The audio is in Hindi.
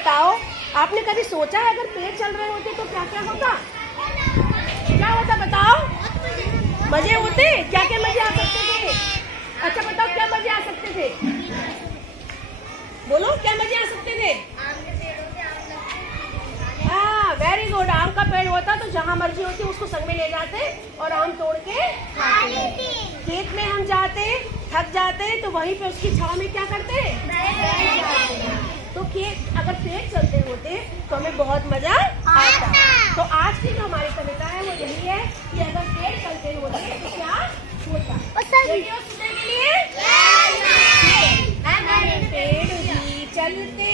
बताओ, आपने कभी सोचा है अगर पेड़ चल रहे होते तो क्या क्या होता? क्या होता बताओ? मजे होते? क्या क्या मजे आ सकते थे? अच्छा बताओ, क्या मजे आ सकते थे? बोलो, क्या मजे आ सकते थे? हाँ, वेरी गुड। आम का पेड़ होता तो जहाँ मर्जी होती उसको संग में ले जाते और आम तोड़ के खेत में हम जाते, थक जाते तो वहीं पे उसकी छाव में क्या करते? तो खेत अगर पेड़ चलते होते तो हमें बहुत मजा आता। तो आज की जो हमारी कविता है वो यही है कि अगर पेड़ चलते होते तो क्या होता। सुनने के लिए अगर पेड़ भी चलते